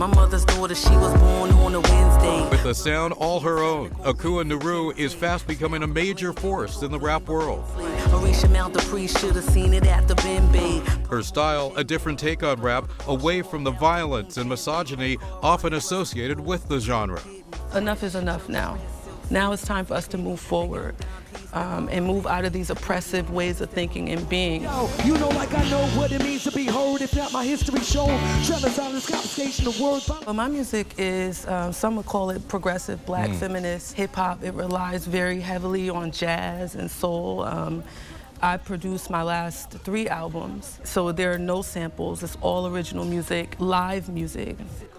My mother's daughter, she was born on a Wednesday. With a sound all her own, Akua Naru is fast becoming a major force in the rap world. Orisha Mount the priest should have seen it at the Bembe. Her style, a different take on rap, away from the violence and misogyny often associated with the genre. Enough is enough now. Now it's time for us to move forward and move out of these oppressive ways of thinking and being. Yo, you know, like I know what it means to be heard, if not my history shown. Trevor silence, confiscation of words. Well, my music is, some would call it progressive, black feminist hip-hop. It relies very heavily on jazz and soul. I produced my last 3 albums, so there are no samples. It's all original music, live music.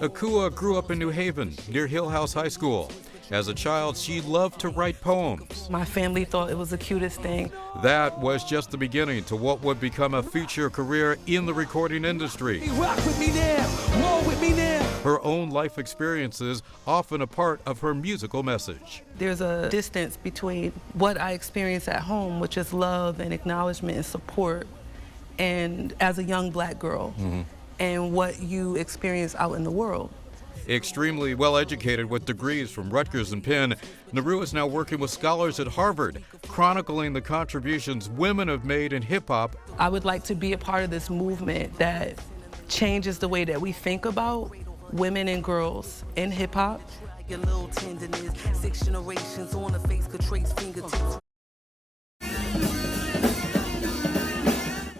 Akua grew up in New Haven, near Hill House High School. As a child, she loved to write poems. My family thought it was the cutest thing. That was just the beginning to what would become a future career in the recording industry. Rock with me now, roll with me now. Her own life experiences often a part of her musical message. There's a distance between what I experience at home, which is love and acknowledgement and support, and as a young black girl, and what you experience out in the world. Extremely well-educated with degrees from Rutgers and Penn, Naru is now working with scholars at Harvard, chronicling the contributions women have made in hip-hop. I would like to be a part of this movement that changes the way that we think about women and girls in hip-hop. Your little tenderness, 6 generations on the face could trace fingertips.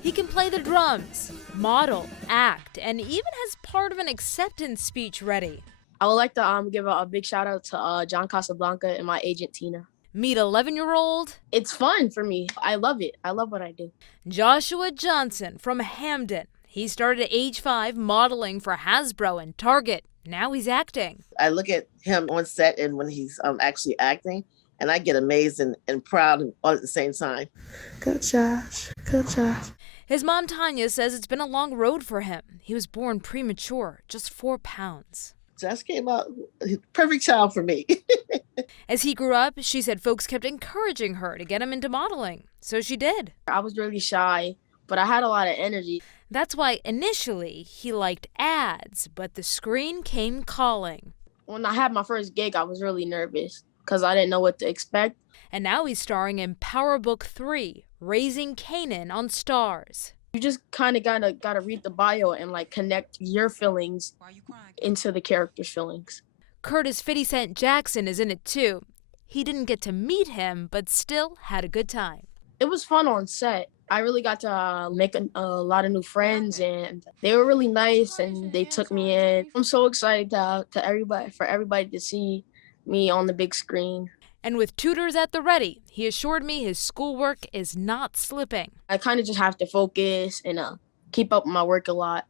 He can play the drums, model, act, and even has part of an acceptance speech ready. I would like to give a big shout out to John Casablanca and my agent Tina. Meet 11-year-old. It's fun for me. I love it. I love what I do. Joshua Johnson from Hamden. He started at age 5 modeling for Hasbro and Target. Now he's acting. I look at him on set and when he's actually acting, and I get amazed and proud all at the same time. Good Josh. Good Josh. His mom, Tanya, says it's been a long road for him. He was born premature, just 4 pounds. Josh came out, perfect child for me. As he grew up, she said folks kept encouraging her to get him into modeling. So she did. I was really shy, but I had a lot of energy. That's why initially he liked ads, but the screen came calling. When I had my first gig, I was really nervous because I didn't know what to expect. And now he's starring in Power Book 3, Raising Canaan on Stars. You just kind of gotta read the bio and like connect your feelings into the character's feelings. Curtis 50 Cent Jackson is in it too. He didn't get to meet him, but still had a good time. It was fun on set. I really got to make a lot of new friends, and they were really nice, and they took me in. I'm so excited for everybody to see me on the big screen. And with tutors at the ready, he assured me his schoolwork is not slipping. I kind of just have to focus and keep up with my work a lot.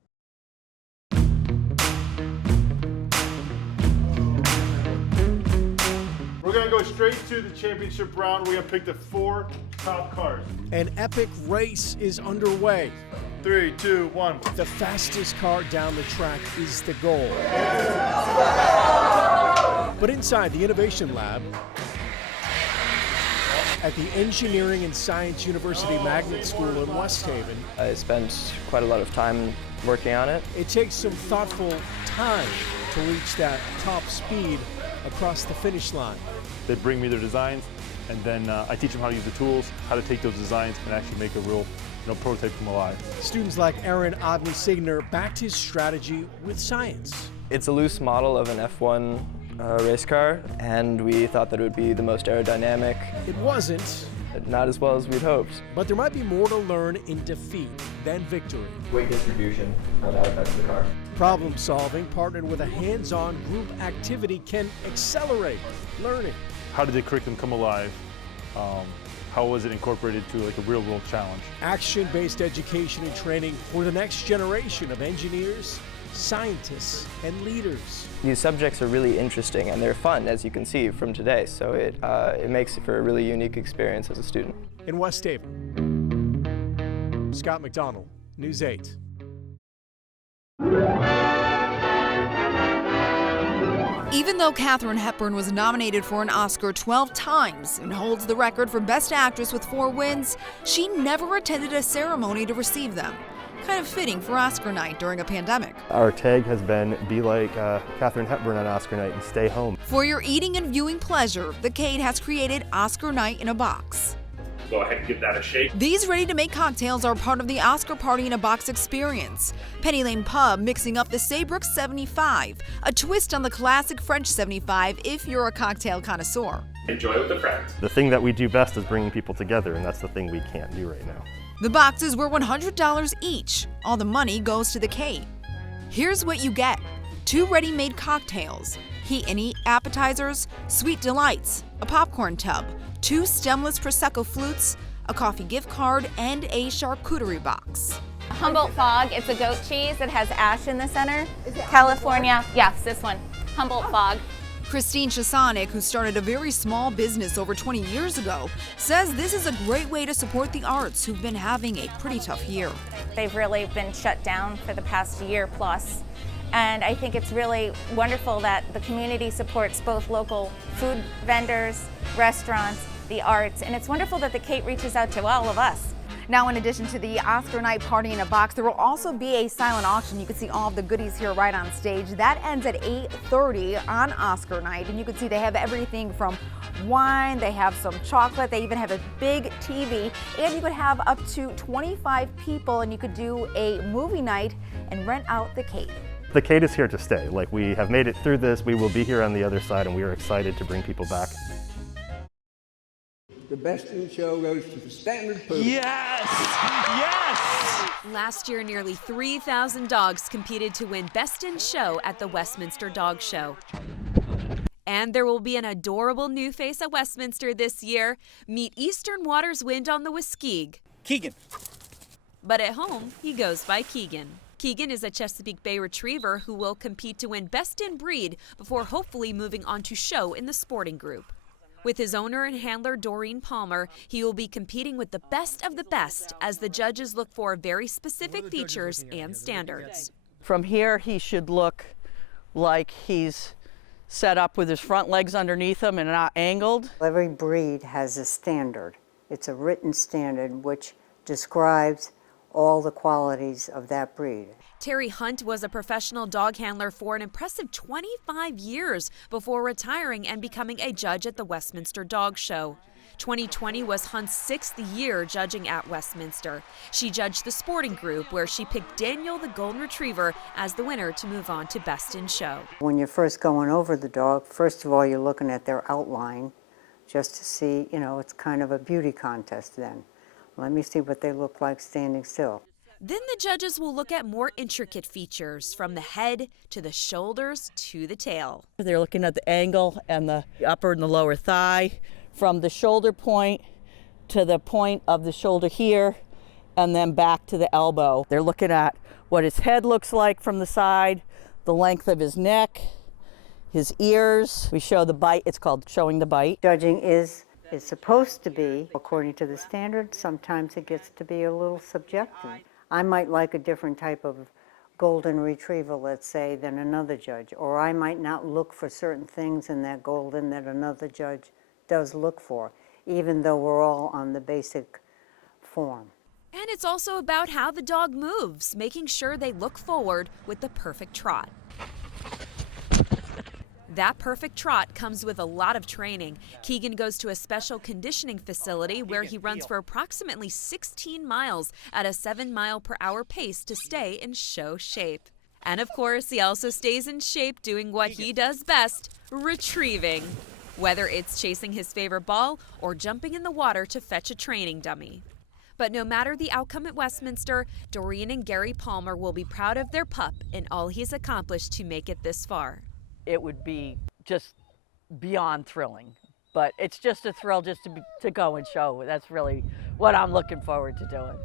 We're going to go straight to the championship round. We're going to pick the 4 top cars. An epic race is underway. 3, 2, 1. The fastest car down the track is the goal. But inside the Innovation Lab, at the Engineering and Science University Magnet School in West Haven, I spent quite a lot of time working on it. It takes some thoughtful time to reach that top speed across the finish line. They bring me their designs, and then I teach them how to use the tools, how to take those designs and actually make a real prototype come alive. Students like Aaron Odney Signer backed his strategy with science. It's a loose model of an F1 race car, and we thought that it would be the most aerodynamic. It wasn't. Not as well as we'd hoped. But there might be more to learn in defeat than victory. Weight distribution, how that affects the car. Problem solving partnered with a hands-on group activity can accelerate learning. How did the curriculum come alive? How was it incorporated to like a real-world challenge? Action-based education and training for the next generation of engineers, scientists, and leaders. These subjects are really interesting and they're fun, as you can see from today, so it makes it for a really unique experience as a student. In West Haven, Scott McDonald, News 8. Even though Katharine Hepburn was nominated for an Oscar 12 times and holds the record for Best Actress with 4 wins, she never attended a ceremony to receive them. kind of fitting for Oscar night during a pandemic. Our tag has been, be like Katharine Hepburn on Oscar night and stay home. For your eating and viewing pleasure, the Cade has created Oscar night in a box. Go ahead and give that a shake. These ready-to-make cocktails are part of the Oscar Party in a Box experience. Penny Lane Pub mixing up the Saybrook 75, a twist on the classic French 75 if you're a cocktail connoisseur. Enjoy with the friends. The thing that we do best is bringing people together, and that's the thing we can't do right now. The boxes were $100 each. All the money goes to the Cade. Here's what you get: 2 ready-made cocktails, heat and eat appetizers, sweet delights, a popcorn tub, 2 stemless Prosecco flutes, a coffee gift card, and a charcuterie box. Humboldt Fog, it's a goat cheese. It has ash in the center. California, yes, this one, Humboldt Fog. Christine Chasonic, who started a very small business over 20 years ago, says this is a great way to support the arts, who've been having a pretty tough year. They've really been shut down for the past year plus. And I think it's really wonderful that the community supports both local food vendors, restaurants, the arts, and it's wonderful that the Cade reaches out to all of us. Now, in addition to the Oscar night party in a box, there will also be a silent auction. You can see all of the goodies here right on stage. That ends at 8:30 on Oscar night, and you can see they have everything from wine, they have some chocolate, they even have a big TV, and you could have up to 25 people, and you could do a movie night and rent out the Cade. The Cade is here to stay. Like, we have made it through this, we will be here on the other side, and we are excited to bring people back. The Best in Show goes to the Standard Poodle. Yes! Yes! Last year, nearly 3,000 dogs competed to win Best in Show at the Westminster Dog Show. And there will be an adorable new face at Westminster this year. Meet Eastern Waters Wind on the Whiskeeg. Keegan. But at home, he goes by Keegan. Keegan is a Chesapeake Bay Retriever who will compete to win Best in Breed before hopefully moving on to show in the sporting group. With his owner and handler, Doreen Palmer, he will be competing with the best of the best as the judges look for very specific features and standards. From here, he should look like he's set up with his front legs underneath him and not angled. Every breed has a standard. It's a written standard which describes all the qualities of that breed. Terry Hunt was a professional dog handler for an impressive 25 years before retiring and becoming a judge at the Westminster Dog Show. 2020 was Hunt's 6th year judging at Westminster. She judged the sporting group, where she picked Daniel the Golden Retriever as the winner to move on to Best in Show. When you're first going over the dog, first of all, you're looking at their outline just to see, it's kind of a beauty contest then. Let me see what they look like standing still. Then the judges will look at more intricate features, from the head to the shoulders to the tail. They're looking at the angle and the upper and the lower thigh, from the shoulder point to the point of the shoulder here, and then back to the elbow. They're looking at what his head looks like from the side, the length of his neck, his ears. We show the bite. It's called showing the bite. Judging is supposed to be, according to the standard, sometimes it gets to be a little subjective. I might like a different type of golden retriever, let's say, than another judge, or I might not look for certain things in that golden that another judge does look for, even though we're all on the basic form. And it's also about how the dog moves, making sure they look forward with the perfect trot. That perfect trot comes with a lot of training. Keegan goes to a special conditioning facility where he runs for approximately 16 miles at a 7-mile-per-hour pace to stay in show shape. And of course, he also stays in shape doing what he does best, retrieving. Whether it's chasing his favorite ball or jumping in the water to fetch a training dummy. But no matter the outcome at Westminster, Doreen and Gary Palmer will be proud of their pup and all he's accomplished to make it this far. It would be just beyond thrilling, but it's just a thrill just to go and show. That's really what I'm looking forward to doing.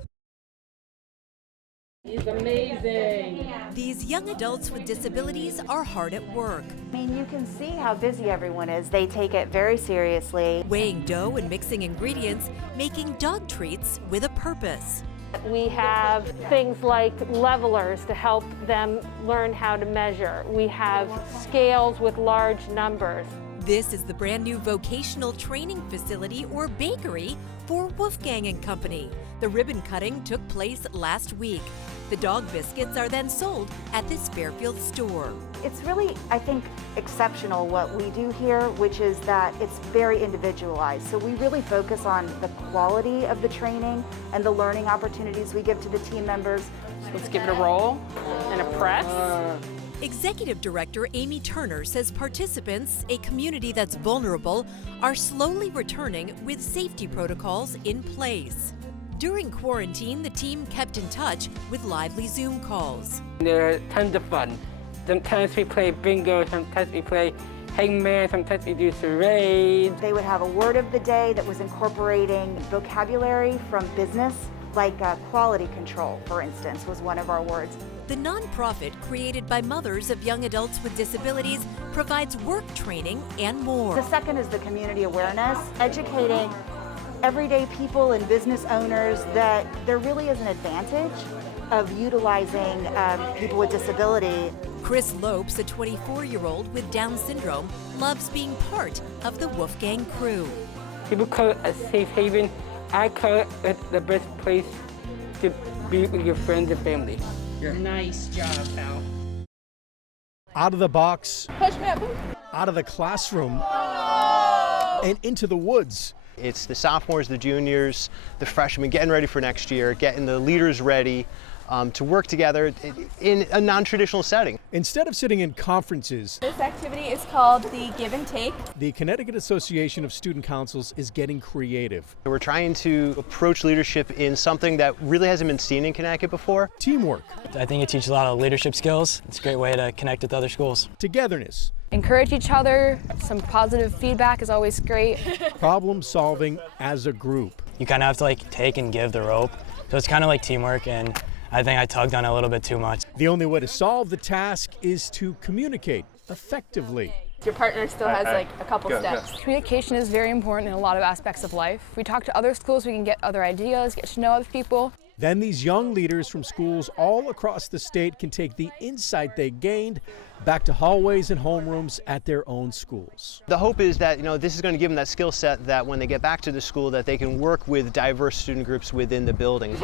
He's amazing. These young adults with disabilities are hard at work. I mean, you can see how busy everyone is. They take it very seriously. Weighing dough and mixing ingredients, making dog treats with a purpose. We have things like levelers to help them learn how to measure. We have scales with large numbers. This is the brand new vocational training facility or bakery for Wolfgang & Company. The ribbon cutting took place last week. The dog biscuits are then sold at this Fairfield store. It's really, I think, exceptional what we do here, which is that it's very individualized. So we really focus on the quality of the training and the learning opportunities we give to the team members. Let's give it a roll and a press. Executive Director Amy Turner says participants, a community that's vulnerable, are slowly returning with safety protocols in place. During quarantine, the team kept in touch with lively Zoom calls. They're tons of fun. Sometimes we play bingo, sometimes we play hangman, sometimes we do charades. They would have a word of the day that was incorporating vocabulary from business, like quality control, for instance, was one of our words. The nonprofit, created by mothers of young adults with disabilities, provides work training and more. The second is the community awareness, educating everyday people and business owners that there really is an advantage of utilizing people with disability. Chris Lopes, a 24-year-old with Down syndrome, loves being part of the Wolfgang crew. People call it a safe haven. I call it the best place to be with your friends and family. Nice job, pal. Out of the box, Push me up. out of the classroom, and into the woods. It's the sophomores, the juniors, the freshmen getting ready for next year, getting the leaders ready to work together in a non-traditional setting. Instead of sitting in conferences, this activity is called the Give and Take. The Connecticut Association of Student Councils is getting creative. We're trying to approach leadership in something that really hasn't been seen in Connecticut before. Teamwork. I think it teaches a lot of leadership skills. It's a great way to connect with other schools. Togetherness. Encourage each other. Some positive feedback is always great. Problem solving as a group. You kind of have to like take and give the rope. So it's kind of like teamwork, and I think I tugged on it a little bit too much. The only way to solve the task is to communicate effectively. Your partner still has like a couple steps. Communication is very important in a lot of aspects of life. If we talk to other schools, we can get other ideas, get to know other people. Then these young leaders from schools all across the state can take the insight they gained back to hallways and homerooms at their own schools. The hope is that this is going to give them that skill set that when they get back to the school that they can work with diverse student groups within the building.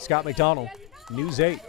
Scott McDonald, News 8.